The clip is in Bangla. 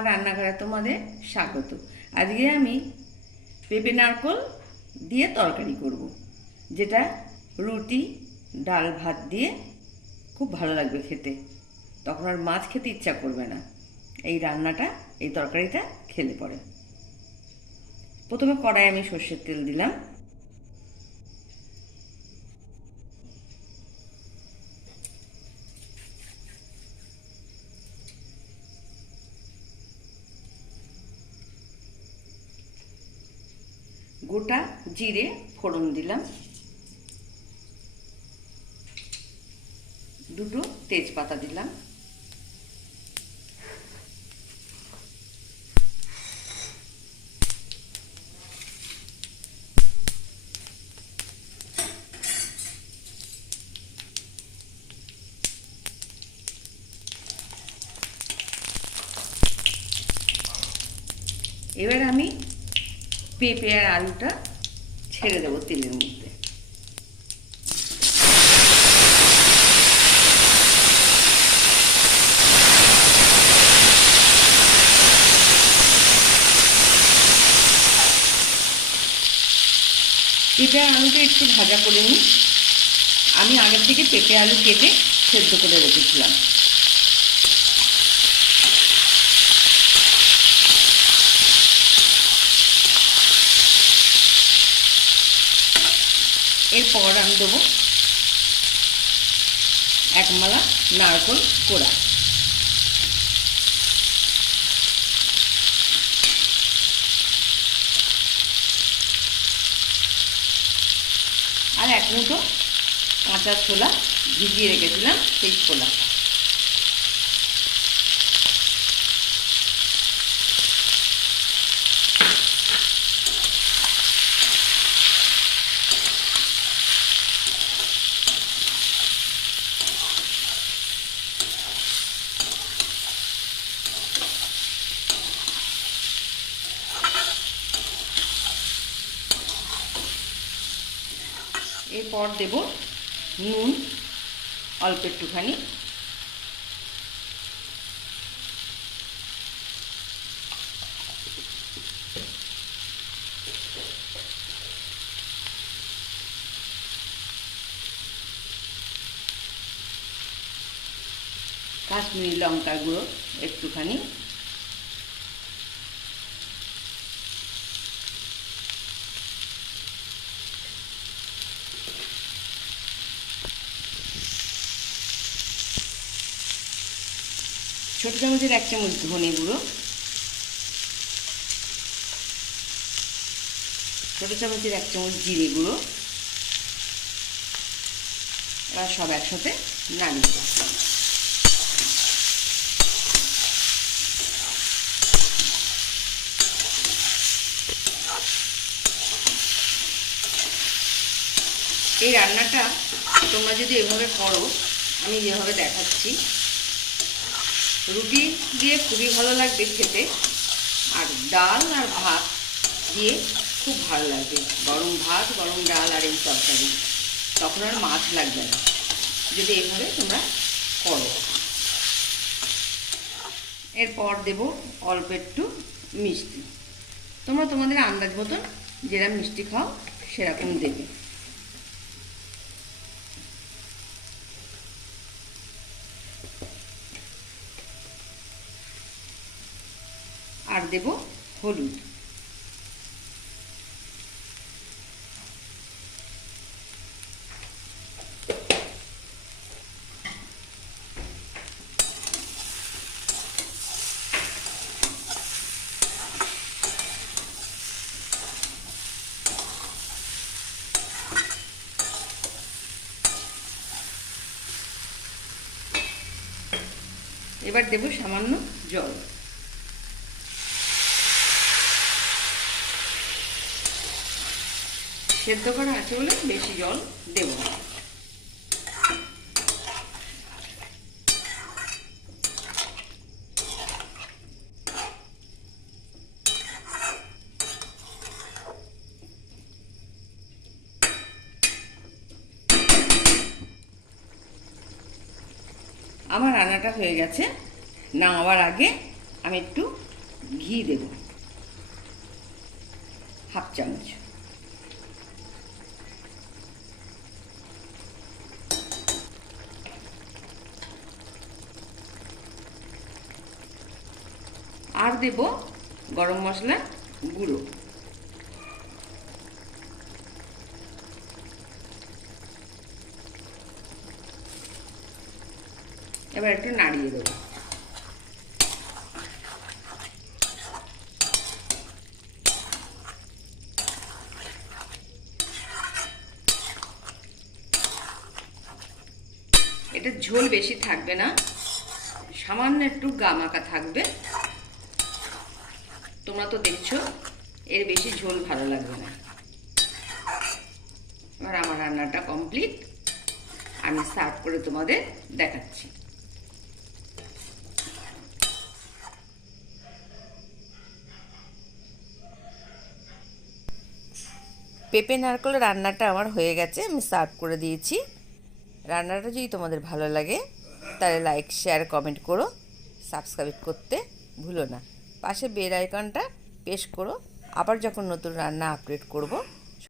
আমার রান্নাঘরে তোমাদের স্বাগত। আজকে আমি পেঁপে নারকেল দিয়ে তরকারি করব, যেটা রুটি ডাল ভাত দিয়ে খুব ভালো লাগবে খেতে। তখন আর মাছ খেতে ইচ্ছা করবে না এই রান্নাটা, এই তরকারিটা খেলে পরে। প্রথমে কড়াই আমি সর্ষের তেল দিলাম, গোটা জিরে ফোড়ন দিলাম, দুটো তেজপাতা দিলাম, এবার আমি পেঁপে আর আলুটা ছেড়ে দেবো তেলের মধ্যে। পেঁপে আর আলুটা একটু ভাজা করে নিই। আমি আগের থেকে পেঁপে আলু কেটে সেদ্ধ করে রেখেছিলাম। এরপর আমি দেবো এক মালা নারকেল কোড়া, আর এক মুঠো কাঁচা ছোলা ভিজিয়ে রেখেছিলাম, সেই ছোলা। এরপর দেব নুন অল্প একটুখানি, কাশ্মীরি লঙ্কার গুঁড়ো একটুখানি, ছোটো চামচের এক চামচ ধনে গুঁড়ো, ছোটো চামচের এক চামচ জিরে গুঁড়ো, এবার সব একসাথে নাড়িয়ে দেব। এই রান্নাটা তোমরা যদি এভাবে করো, আমি যেভাবে দেখাচ্ছি, রুটি দিয়ে খুবই ভালো লাগবে খেতে, আর ডাল আর ভাত দিয়ে খুব ভালো লাগবে। গরম ভাত, গরম ডাল আর এই তরকারি, তখন আর মাছ লাগবে না যদি এইভাবে তোমরা করো। এরপর দেব অল্প একটু মিষ্টি। তোমরা তোমাদের আন্দাজ মতন যেরকম মিষ্টি খাও সেরকম দেবে। আর দেব হলুদ। এবার দেব সামান্য জল। সেদ্ধ করা আছে বলে বেশি জল দেব না। আমার রান্নাটা হয়ে গেছে। নামাবার আগে আমি একটু ঘি দেব, হাফ চামচ। আর দেব গরম মশলার গুঁড়ো। এবার একটু নাড়িয়ে দেবো। এটা ঝোল বেশি থাকবে না, সামান্য একটু গামাকা থাকবে। তোমরা তো দেখছো এর বেশি ঝোল ভালো লাগবে না। এবার আমার রান্নাটা কমপ্লিট, আমি সার্ভ করে তোমাদের দেখাচ্ছি। পেঁপে নারকেল রান্নাটা আমার হয়ে গেছে, আমি সার্ভ করে দিয়েছি। রান্নাটা যদি তোমাদের ভালো লাগে তাহলে লাইক, শেয়ার, কমেন্ট করো, সাবস্ক্রাইব করতে ভুলো না। পাশে বেল আইকনটা প্রেস করো, আবার যখন নতুন রান্না আপলোড করব